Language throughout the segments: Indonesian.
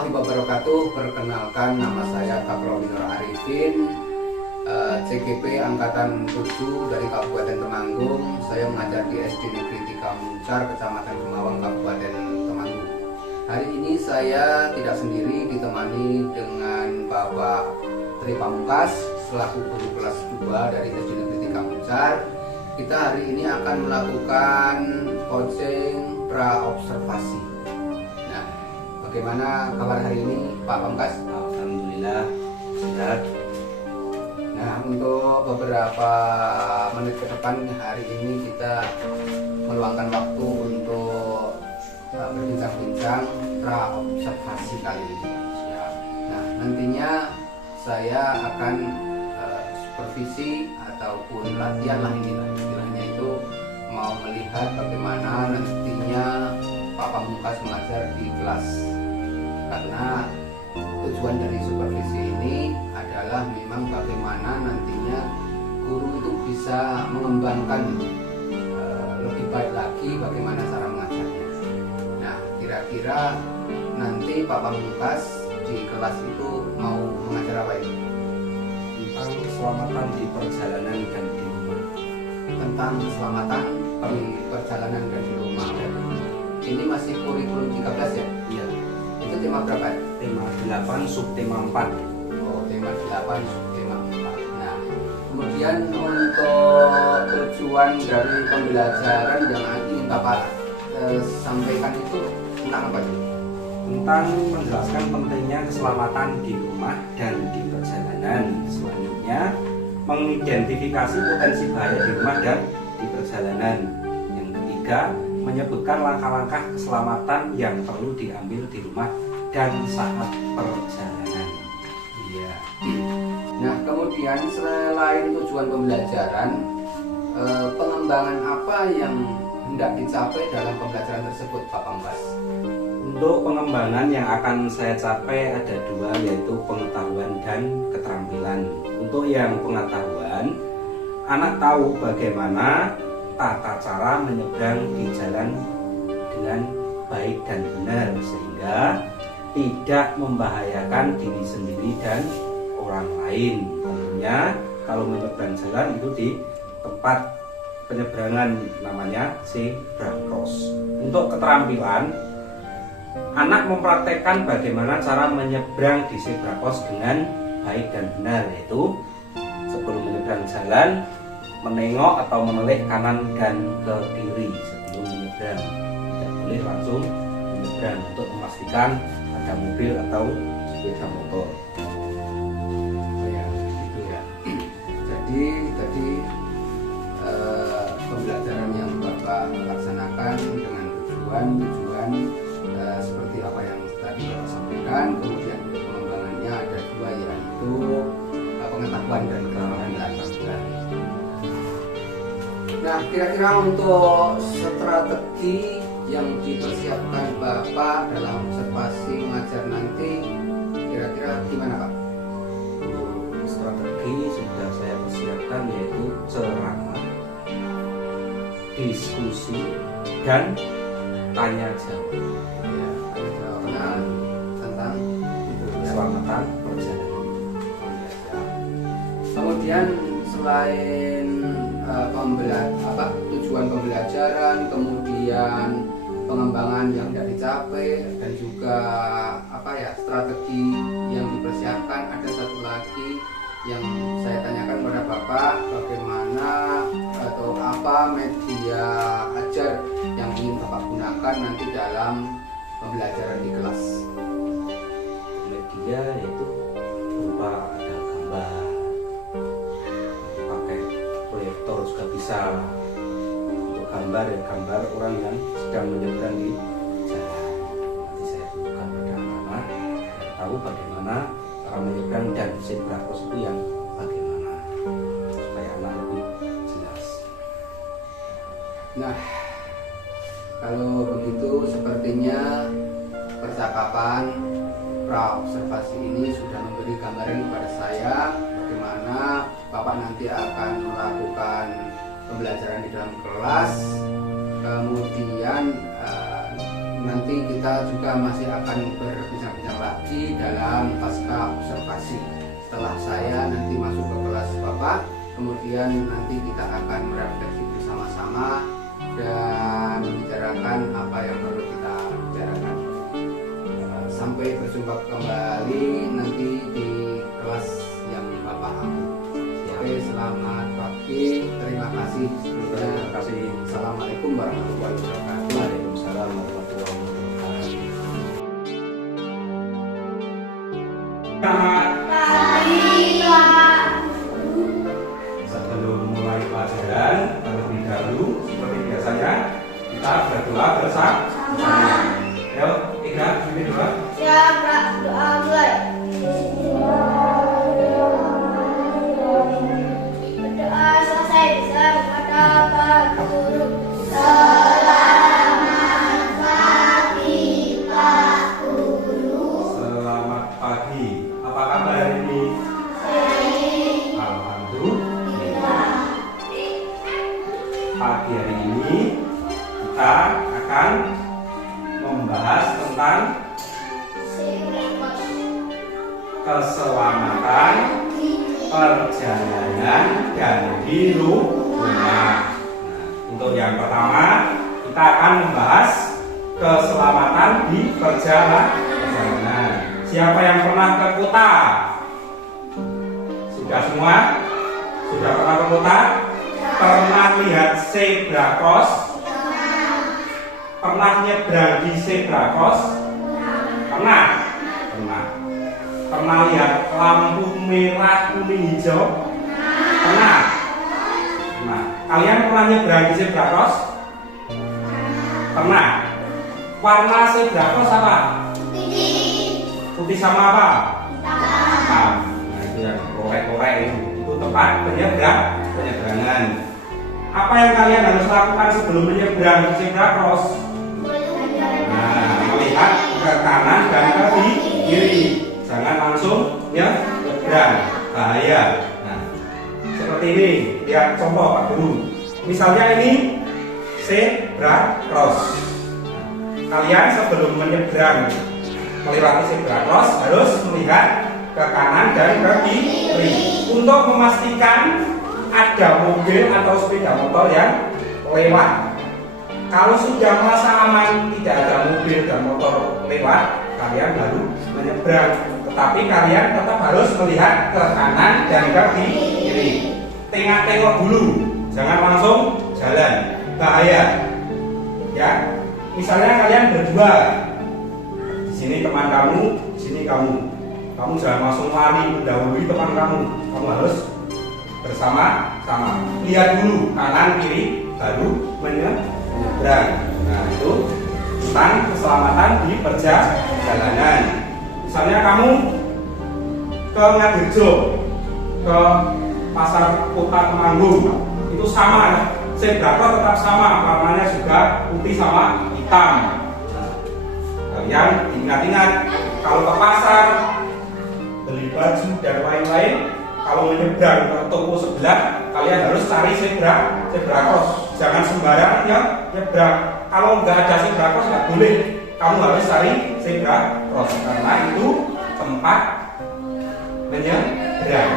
warahmatullahi wabarakatuh. Perkenalkan, nama saya Kaprol Minor Arifin, CGP Angkatan 7 dari Kabupaten Temanggung. Saya mengajar di SD Negeri 3 Muncar, Kecamatan Kemawang, Kabupaten Temanggung. Hari ini saya tidak sendiri, ditemani dengan Bapak Tri Pamungkas selaku guru kelas 2 dari SD Negeri 3 Muncar. Kita hari ini akan melakukan coaching pra-observasi. Nah, bagaimana kabar hari ini Pak Pamungkas? Alhamdulillah sehat. Nah, untuk beberapa menit ke depan hari ini kita meluangkan waktu untuk berbincang-bincang pra-observasi kali ini. Nah, nantinya saya akan supervisi ataupun latihan lah ini, istilahnya itu mau melihat bagaimana nantinya Pak Pamungkas mengajar di kelas, karena tujuan dari supervisi ini adalah memang bagaimana nantinya guru itu bisa mengembangkan lebih baik lagi bagaimana cara mengajarnya. Nah, kira-kira nanti Pak Pamungkas di kelas itu mau mengajar apa ini? Tentang keselamatan di perjalanan dan di rumah. Tentang keselamatan di perjalanan dan di rumah. Ini masih kurikulum 13 ya? Iya. Itu tema berapa ya? Tema 8 subtema 4. Oh, tema 8 subtema 4. Nah, kemudian untuk tujuan dari pembelajaran yang ingin Bapak sampaikan itu tentang apa sih? Tentang menjelaskan pentingnya keselamatan di rumah dan di perjalanan. Selanjutnya, mengidentifikasi potensi bahaya di rumah dan di perjalanan. Yang ketiga, menyebutkan langkah-langkah keselamatan yang perlu diambil di rumah dan saat perjalanan. Iya. Nah, kemudian selain tujuan pembelajaran, pengembangan apa yang hendak dicapai dalam pembelajaran tersebut, Pak Pamungkas? Untuk pengembangan yang akan saya capai ada dua, yaitu pengetahuan dan keterampilan. Untuk yang pengetahuan, anak tahu bagaimana tata cara menyeberang di jalan dengan baik dan benar, sehingga tidak membahayakan diri sendiri dan orang lain. Tentunya kalau menyeberang jalan itu di tempat penyeberangan namanya zebra cross. Untuk keterampilan, anak mempraktekkan bagaimana cara menyeberang di zebra cross dengan baik dan benar, yaitu sebelum menyeberang jalan menengok atau menoleh kanan dan ke kiri sebelum menyeberang. Tidak boleh langsung menyeberang untuk memastikan ada mobil atau sepeda motor. Ya, gitu ya. Jadi tadi pembelajaran yang Bapak laksanakan dengan tujuan seperti apa yang tadi Bapak sampaikan. Kemudian pengembangannya ada dua, yaitu pengetahuan dan keterampilan. Nah, kira-kira untuk strategi yang dipersiapkan Bapak dalam observasi mengajar nanti, kira-kira gimana Pak? Strategi sudah saya persiapkan, yaitu ceramah, diskusi, dan tanya jawab. Ya, ada jawabnya tentang Keselamatan perjalanan. Kemudian selain tujuan pembelajaran, kemudian pengembangan yang tidak dicapai, dan juga strategi yang dipersiapkan, ada satu lagi yang saya tanyakan kepada Bapak, bagaimana atau apa media ajar yang ingin Bapak gunakan nanti dalam pembelajaran di kelas. Media yaitu berupa ada gambar, pakai proyektor juga bisa. Untuk gambar ya gambar orang yang sedang menyeberang di jalan. Nanti saya tunjukkan pada anak-anak tahu bagaimana cara menyeberang dan zebra cross itu yang bagaimana, supaya anak lebih jelas. Nah, kalau begitu sepertinya percakapan pra-observasi ini sudah memberi gambaran kepada saya bagaimana Bapak nanti akan melakukan pembelajaran di dalam kelas. Kemudian nanti kita juga masih akan berbincang-bincang berbagi dalam pasca observasi. Setelah saya nanti masuk ke kelas Bapak, kemudian nanti kita akan merefleksi bersama-sama dan membicarakan apa yang perlu kita bicarakan. Sampai berjumpa kembali nanti di kelas yang Bapak ambil. Oke, selamat pagi, terima kasih. Terima kasih. Assalamualaikum warahmatullahi wabarakatuh. Waalaikumsalam warahmatullahi wabarakatuh. Selamat Pagi, Pak. Sebelum mulai pelajaran, terlebih dahulu seperti biasanya kita berdoa bersama. Ayo, Ika, ini doa. Siapa doa mulai? Berdoa selesai bisa kepada Pak Guru. Selamat pagi, Pak Guru. Selamat pagi. Apa kabar hari ini? Alhamdulillah. Pagi hari ini kita akan membahas tentang keselamatan perjalanan dan di rumah. Nah, untuk yang pertama kita akan membahas keselamatan di perjalanan. Siapa yang pernah ke kota? Sudah semua? Sudah pernah ke kota? Pernah lihat zebra cross? Pernah nyebrang di zebra cross? Pernah? Pernah. Pernah lihat lampu merah, kuning, hijau? Pernah? Pernah. Kalian pernah nyebrang di zebra cross? Pernah. Warna zebra cross apa? Putih sama apa? Hitam. Nah, itu yang korek-korek itu tempat penyeberangan. Apa yang kalian harus lakukan sebelum menyeberang di zebra cross? Nah, melihat ke kanan dan ke kiri. Jangan langsung nyebrang, bahaya. Nah, seperti ini, lihat contoh Pak Guru. Misalnya ini zebra cross. Nah, kalian sebelum menyeberang melewati zebra cross harus melihat ke kanan dan ke kiri untuk memastikan ada mobil atau sepeda motor yang lewat. Kalau sudah merasa aman, tidak ada mobil dan motor lewat, kalian baru menyeberang. Tetapi kalian tetap harus melihat ke kanan dan ke kiri. Tengok dulu, jangan langsung jalan, bahaya. Ya, misalnya kalian berdua, di sini teman kamu, di sini kamu. Kamu jangan langsung lari mendahului teman kamu. Kamu harus bersama-sama. Lihat dulu kanan kiri, baru menyeberang. Nah, itu tentang keselamatan di perjalanan. Misalnya kamu ke Ngadirjo, ke pasar kota Temanggung, itu sama, zebra cross tetap sama, warnanya juga putih sama hitam. Nah, kalian ingat-ingat kalau ke pasar beli baju dan lain-lain, kalau menyeberang ke toko sebelah, kalian harus cari zebra cross. Jangan sembarang nyebrang. Kalau nggak ada zebra cross nggak boleh. Kamu harus cari zebra cross karena itu tempat menyeberang.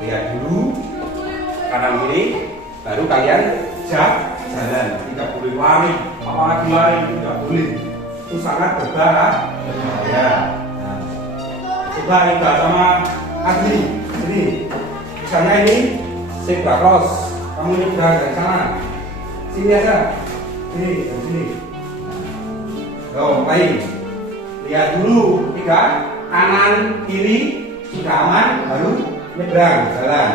Lihat dulu kanan kiri, baru kalian jalan. Tidak boleh lari, apalagi lari tidak boleh. Itu sangat berbahaya. Nah, coba Ika sama Agni, sini. Misalnya ini zebra cross, kamu nyebrang dari sana, sini aja, sini, dari sini. Baik. Lihat dulu, Ika, kanan kiri sudah aman, baru nyebrang jalan.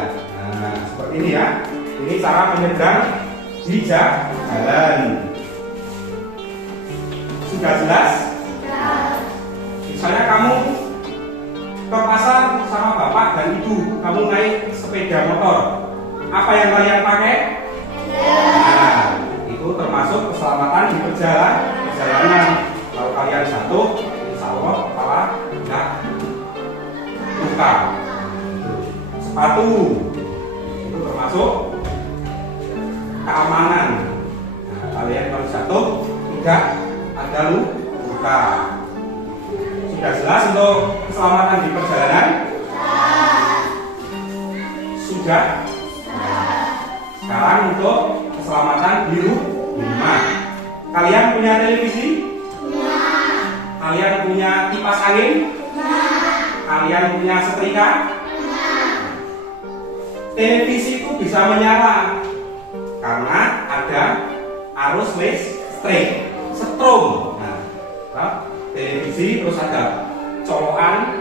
Nah, seperti ini ya. Ini cara menyeberang di jalan. Sudah jelas? Misalnya kamu ke pasar sama bapak dan ibu, kamu naik sepeda motor. Apa yang kalian pakai? Nah, itu termasuk keselamatan di perjalanan. Kalau kalian jatuh, insya Allah kepala enggak luka. Sepatu itu termasuk keamanan. Nah, kalian kalau jatuh tidak ada luka. Sudah Sudah jelas untuk keselamatan di perjalanan? Sudah? Sekarang untuk keselamatan di rumah. Kalian punya televisi? Kalian punya kipas angin? Kalian punya setrika? Televisi itu bisa menyala karena ada arus listrik, setrum. Nah, televisi terus ada colokan,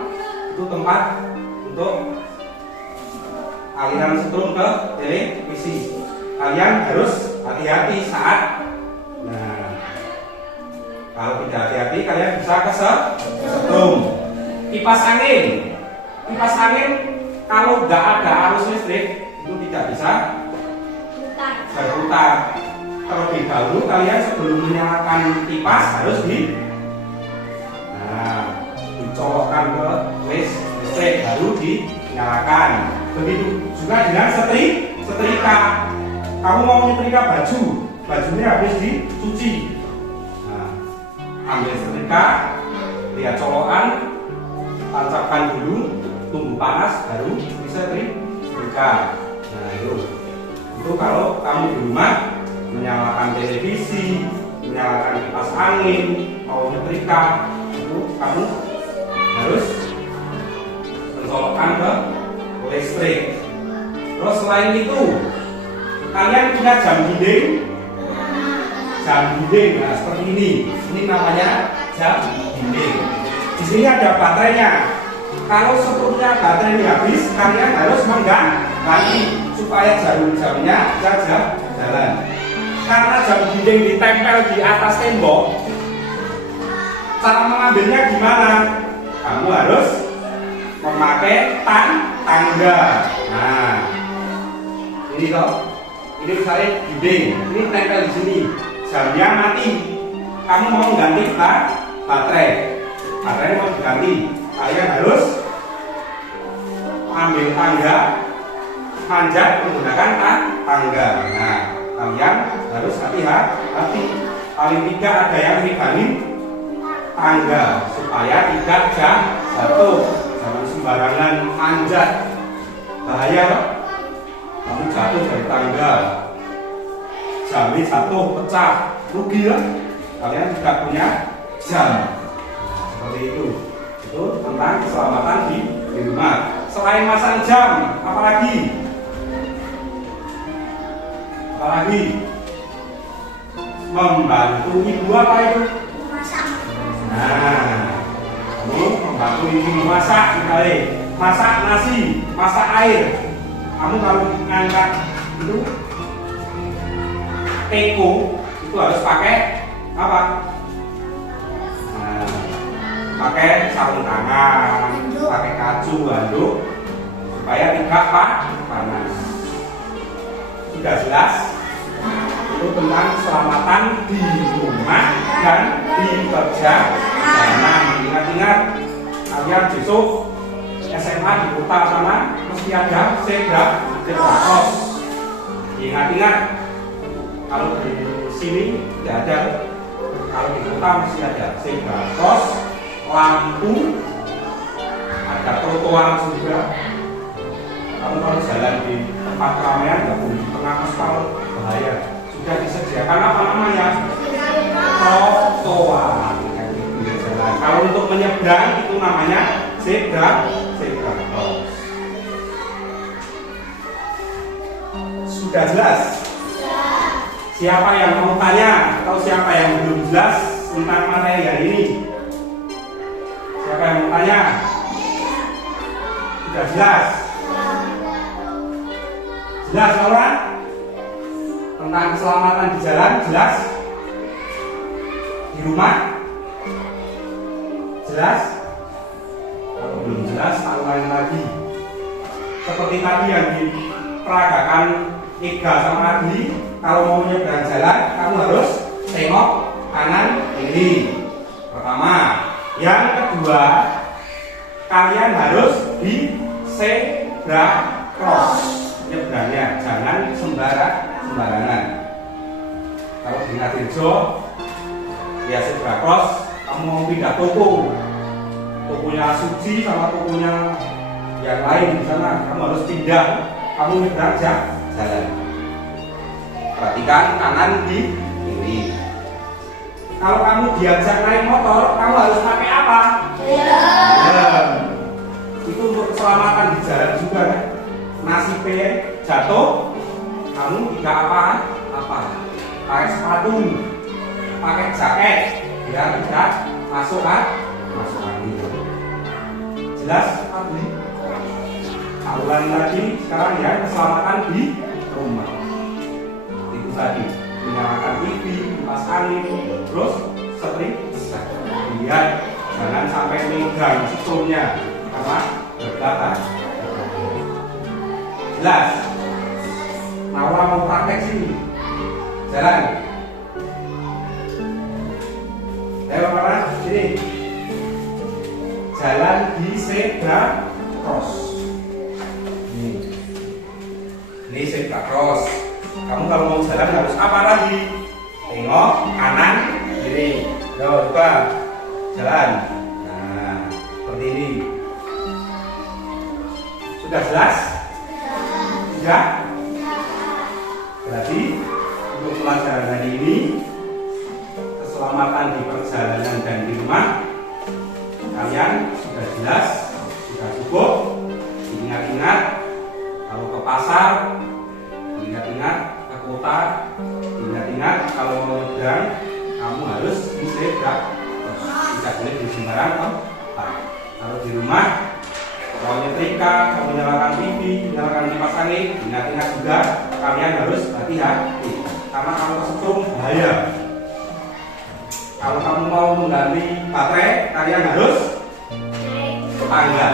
itu tempat untuk aliran setrum ke televisi. Kalian harus hati-hati saat, kalau tidak hati-hati kalian bisa kesetrum. Kipas angin kalau nggak ada arus listrik itu tidak bisa berputar. Terlebih dahulu kalian sebelum menyalakan kipas harus dicolokkan ke listrik baru dinyalakan. Begitu juga dengan setrika. Kamu mau nyetrika bajunya habis dicuci. Ambil setrika, lihat colokan, tancapkan dulu, tunggu panas baru bisa setrika. Nah itu kalau kamu di rumah menyalakan televisi, menyalakan kipas angin, mau nyetrika, itu kamu harus mencolokkan ke listrik. Terus selain itu, kalian punya jam dinding? Jam dinding, nah seperti ini. Ini namanya jam dinding. Di sini ada baterainya. Kalau setrumnya baterainya habis, kalian harus mengganti supaya jarum-jamnya bisa jalan. Karena jam dinding ditempel di atas tembok, cara mengambilnya gimana? Kamu harus memakai tangga. Nah, ini toh, ini misalnya dinding, ini tempel di sini, jamnya mati. Kamu mau ganti baterai mau diganti, kalian harus ambil tangga, manjat menggunakan tangga. Nah, kalian harus hati-hati. Paling tidak ada yang memegangi tangga supaya tidak jatuh. Jangan sembarangan manjat, bahaya loh. Kamu jatuh dari tangga, jamnya jatuh pecah, rugi ya. Kalian tidak punya jam. Seperti itu tentang keselamatan di rumah. Selain masang jam, apalagi membantu ibu apa itu? Nah, kamu membantu ibu memasak, misalnya masak nasi, masak air. Kamu kalau ngangkat itu teko itu harus pakai apa? Nah, pakai sarung tangan, pakai kacu, handuk supaya tidak panas. Sudah jelas? Itu tentang keselamatan di rumah dan di perjalanan. Ingat-ingat, kalian besok SMA di kota sana mesti ada zebra cross. Ingat-ingat, kalau di sini tidak ada. Kalau di kota mesti ada zebra cross, lampu, ada trotoar juga. Kamu kalau jalan di tempat keramaian nggak boleh di tengah aspal, bahaya. Sudah disediakan apa namanya? Trotoar. Kalau untuk menyeberang itu namanya zebra cross. Sudah jelas? Siapa yang mau tanya atau siapa yang belum jelas tentang materi hari ini? Siapa yang mau tanya? Sudah jelas? Jelas orang? Tentang keselamatan di jalan jelas? Di rumah? Jelas? Kalau belum jelas, tak ulangi lagi. Seperti tadi yang diperagakan Ega sama Adi, kalau mau nyebrang jalan, kamu harus tengok kanan kiri. Pertama, yang kedua, kalian harus di zebra cross nyebrangnya, jangan sembarangan. Kalau di Ngadirjo, ya zebra cross, kamu mau pindah toko, tokonya Suci sama tokonya yang lain di sana, kamu harus pindah. Kamu nyebrang jalan. Perhatikan kanan di kiri. Kalau kamu diajak naik motor, kamu harus pakai apa? Helm. Itu untuk keselamatan di jalan juga kan. Nasibnya jatuh, kamu tidak apa? Pakai sepatu, pakai jaket, biar tidak masuk angin. Jelas Pak Budi? Ulangi lagi sekarang ya, keselamatan di rumah. Itu tadi, menyalakan TV, kipas angin, terus setrika. Lihat, jangan sampai megang setrumnya karena berbahaya. Jelas. Naura mau praktek sini. Jalan. Ayo mana? Sini. Jalan di zebra cross. Ini zebra cross. Kamu kalau mau jalan harus apa lagi? Tengok kanan, kiri. Yo, coba jalan. Nah, seperti ini. Sudah jelas? Sudah? Berarti untuk pelajaran hari ini, keselamatan di perjalanan dan di rumah, kalian sudah jelas, sudah cukup. Ingat-ingat kalau ke pasar, ingat-ingat ke kota, ingat-ingat kalau mau nyebrang, kamu harus di zebra, tidak boleh di sembarang tempat. Kalau di rumah, kalau nyetrika, kalau menyalakan TV, menyalakan kipas angin, ingat-ingat juga kalian harus hati-hati karena kalau kesetrum bahaya. Kalau kamu mau mengganti baterai, kalian harus tanggal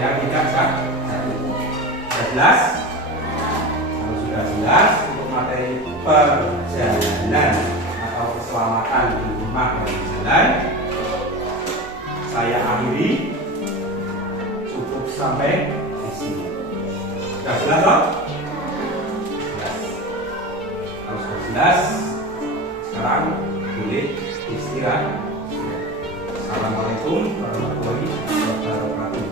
yang tidak jatuh. Sudah jelas? Kalau sudah jelas untuk materi perjalanan atau keselamatan di rumah dan di jalan, saya akhiri. Cukup sampai di sini. Sudah jelas toh? Jelas. Kalau sudah jelas, sekarang boleh istirahat. Assalamualaikum warahmatullahi wabarakatuh.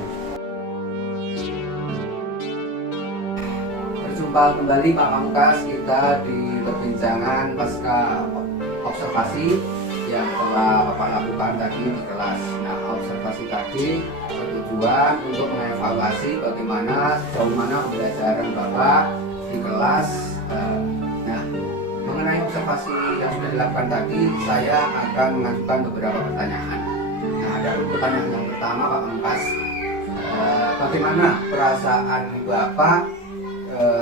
Berjumpa kembali Pak Pamungkas, kita di perbincangan pasca observasi yang telah Bapak lakukan tadi di kelas. Nah, observasi tadi bertujuan untuk mengevaluasi bagaimana sejauh mana pembelajaran Bapak di kelas. Nah, mengenai observasi yang sudah dilakukan tadi, saya akan mengajukan beberapa pertanyaan. Nah, ada pertanyaan yang pertama Pak Pamungkas, bagaimana perasaan Bapak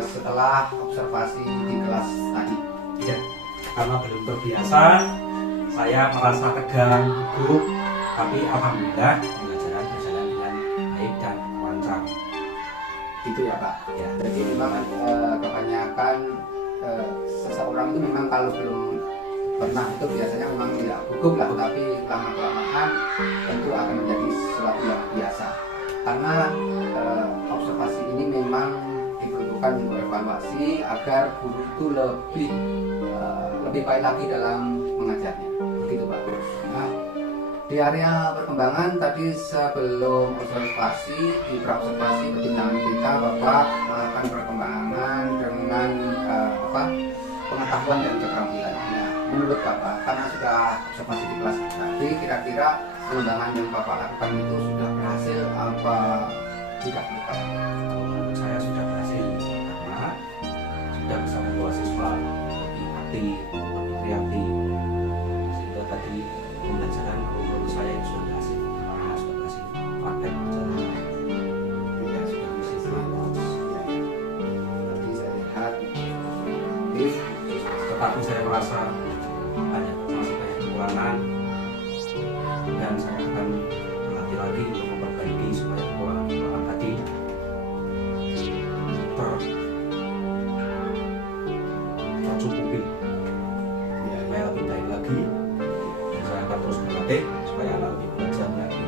setelah observasi di kelas tadi? Ya, karena belum terbiasa, saya merasa tegang, gugup, tapi alhamdulillah pembelajaran berjalan dengan baik dan lancar. Gitu ya Pak. Ya. Jadi memang kebanyakan seseorang itu memang kalau belum pernah itu biasanya memang tidak gugup lah, tapi lama-kelamaan tentu akan menjadi sesuatu yang biasa. Karena observasi ini memang diperlukan untuk evaluasi agar guru itu lebih baik lagi dalam mengajarnya. Begitu Pak. Nah, di area perkembangan tadi sebelum observasi, di praobservasi pertimbangan kita Bapak melakukan perkembangan dengan pengetahuan dan keterampilan. Nah, menurut Bapak, karena sudah observasi di kelas tadi, kira-kira pengembangan yang Bapak lakukan itu sudah berhasil apa tidak Bapak? Menurut saya sudah berhasil karena sudah bisa membawa siswa lebih aktif, lebih kreatif. Sehingga tadi pembelajaran menurut saya itu sudah berhasil karena sudah berhasil praktek perjalanan. Tidak sudah berhasil. Tadi saya lihat aktif. Tetapi saya merasa masih banyak kekurangan dan saya akan berlatih lagi untuk memperbaiki supaya kekurangan tadi tercukupi supaya lebih baik lagi. Dan saya akan terus berlatih supaya anak lebih belajar lagi,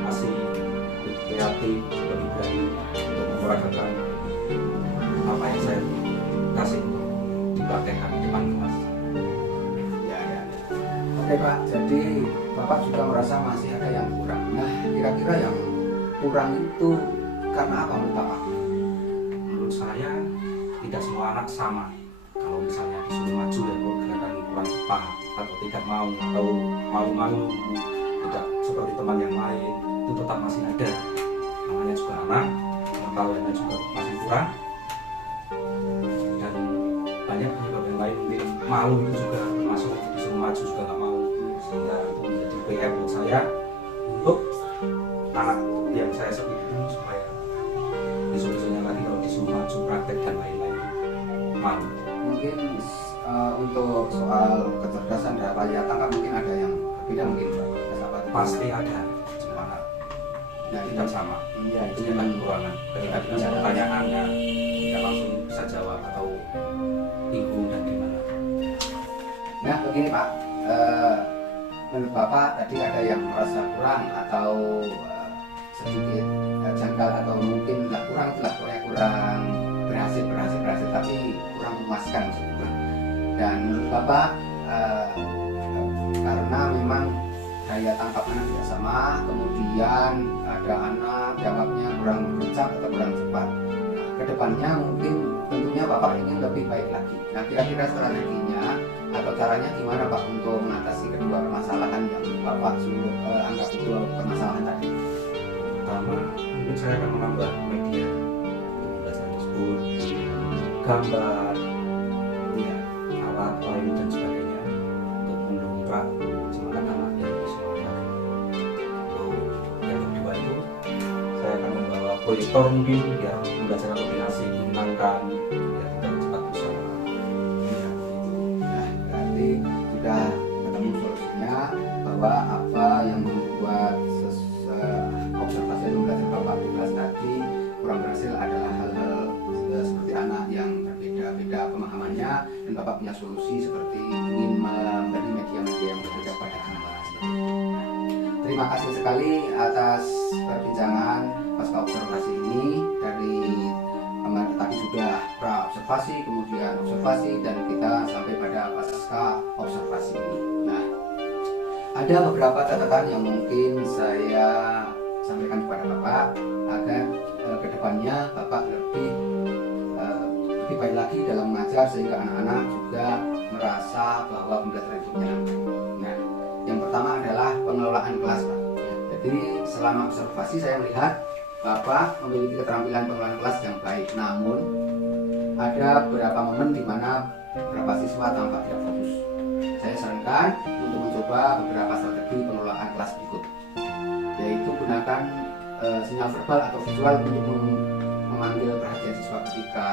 masih lebih kreatif, lebih berani untuk memperagakan apa yang saya kasih untuk dipraktekkan di depan kelas. Ya. Oke Pak, jadi Bapak juga merasa masih ada yang kurang. Nah, kira-kira yang kurang itu karena apa menurut Bapak? Menurut saya tidak semua anak sama. Kalau misalnya disuruh maju ya kok gerakan kurang cepat atau tidak mau atau malu-malu tidak seperti teman yang lain, itu tetap masih ada. Namanya juga anak, pengetahuannya juga masih kurang, dan banyak penyebab yang lain, mungkin malu itu juga termasuk, disuruh maju juga nggak mau, sehingga itu menjadi PR buat saya untuk anak yang saya sebut itu supaya besok-besoknya lagi kalau disuruh maju praktek dan lain-lain malu. Mungkin untuk soal kecerdasan dan daya tangkap mungkin ada yang berbeda mungkin Pak. Apa itu? Pasti ada, semua anak Nah, tidak sama. Iya, Itu kan kekurangan. Ketika dikasih pertanyaan tidak langsung bisa jawab atau bingung dan gimana. Nah, begini Pak, menurut Bapak tadi ada yang merasa kurang atau sedikit janggal atau mungkin nggak kurang itulah pokoknya kurang berhasil tapi kurang memuaskan maksudnya. Dan menurut Bapak karena memang daya tangkap anak tidak sama, kemudian ada anak jawabnya kurang kencang atau kurang cepat. Nah, kedepannya mungkin tentunya Bapak ingin lebih baik lagi. Nah, kira-kira strateginya atau caranya gimana Pak untuk mengatasi kedua permasalahan yang Bapak anggap itu permasalahan tadi? Pertama, mungkin saya akan menambah media untuk pembelajaran tersebut, gambar, ya, alat lain dan sebagainya untuk mendongkrak semangat anak yang semangat. Lalu yang kedua itu saya akan membawa proyektor mungkin biar pembelajaran koordinasi menyenangkan, biar kita cepat bersama. Ya, Nah, berarti sudah ketemu solusinya bahwa apa yang membuat observasi atau belajar Bapak di kelas tadi kurang berhasil adalah hal-hal seperti anak yang berbeda-beda pemahamannya, dan Bapak punya solusi seperti ingin memberi media-media yang berbeda pada anak. Terima kasih sekali atas perbincangan pasca observasi ini. Dari kemarin tadi sudah pra observasi, kemudian observasi, dan kita sampai pada pasca observasi ini. Nah, ada beberapa catatan yang mungkin saya sampaikan kepada Bapak agar kedepannya Bapak lebih baik lagi dalam mengajar sehingga anak-anak juga merasa bahwa pembelajaran itu menyenangkan. Nah, yang pertama adalah pengelolaan kelas Pak. Jadi selama observasi saya melihat Bapak memiliki keterampilan pengelolaan kelas yang baik, namun ada beberapa momen di mana beberapa siswa tampak tidak fokus. Saya sarankan untuk mencoba beberapa strategi pengelolaan kelas berikut, yaitu gunakan sinyal verbal atau visual untuk memanggil perhatian siswa ketika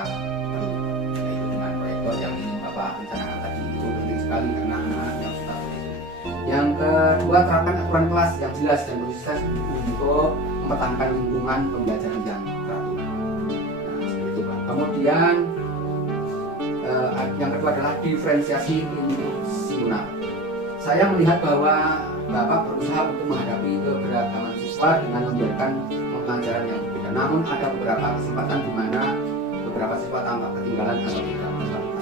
perlu, yaitu dengan proyektor yang ingin Bapak rencanakan tadi. Itu penting sekali karena anak-anak yang suka proyektor. Yang kedua, terapkan aturan kelas yang jelas dan konsisten untuk mempertahankan lingkungan pembelajaran yang teratur. Nah, seperti itu Pak. Kemudian yang kedua adalah diferensiasi instruksional. Saya melihat bahwa Bapak berusaha untuk menghadapi keberagaman siswa dengan membiarkan pembelajaran yang berbeda. Namun ada beberapa kesempatan di mana beberapa siswa tampak ketinggalan atau tidak berserta.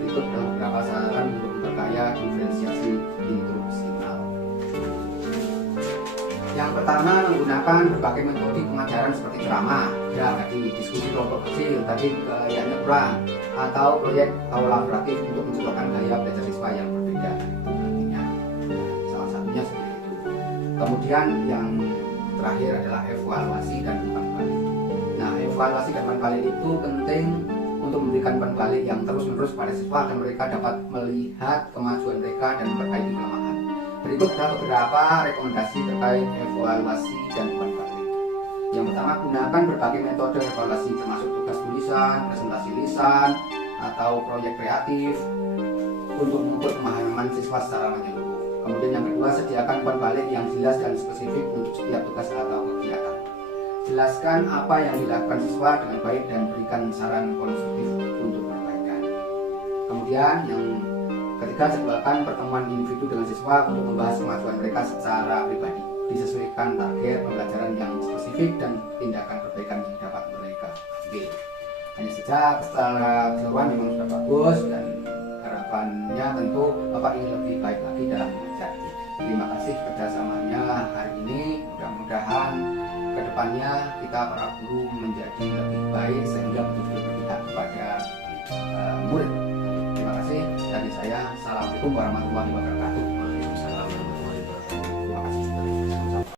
Berikut adalah beberapa saran untuk memperkaya diferensiasi instruksional. Yang pertama, menggunakan berbagai metode pengajaran seperti ceramah, ya tadi diskusi kelompok kecil, tadi kayaknya kurang, atau proyek kolaboratif untuk menciptakan gaya belajar siswa yang berbeda. Nantinya salah satunya seperti itu. Kemudian yang terakhir adalah evaluasi dan umpan balik. Nah, evaluasi dan umpan balik itu penting untuk memberikan umpan balik yang terus-menerus pada siswa dan mereka dapat melihat kemajuan mereka dan memperbaiki kelemahan. Berikut adalah beberapa rekomendasi terkait evaluasi dan umpan balik. Yang pertama, gunakan berbagai metode evaluasi termasuk tugas tulisan, presentasi lisan, atau proyek kreatif untuk mengukur pemahaman siswa secara menyeluruh. Kemudian yang kedua, sediakan umpan balik yang jelas dan spesifik untuk setiap tugas atau kegiatan. Jelaskan apa yang dilakukan siswa dengan baik dan berikan saran konstruktif untuk perbaikan. Kemudian yang ketiga, jadwalkan pertemuan individu dengan siswa untuk membahas kemajuan mereka secara pribadi. Disesuaikan target pembelajaran yang spesifik dan tindakan perbaikan yang dapat mereka ambil. Hanya saja secara keseluruhan memang sudah bagus dan harapannya tentu Bapak ingin lebih baik lagi dalam mengajar. Terima kasih kerjasamanya hari ini. Mudah-mudahan kedepannya kita para guru menjadi lebih baik sehingga betul-betul berpihak kepada murid. Terima kasih dari saya. Assalamualaikum warahmatullahi wabarakatuh.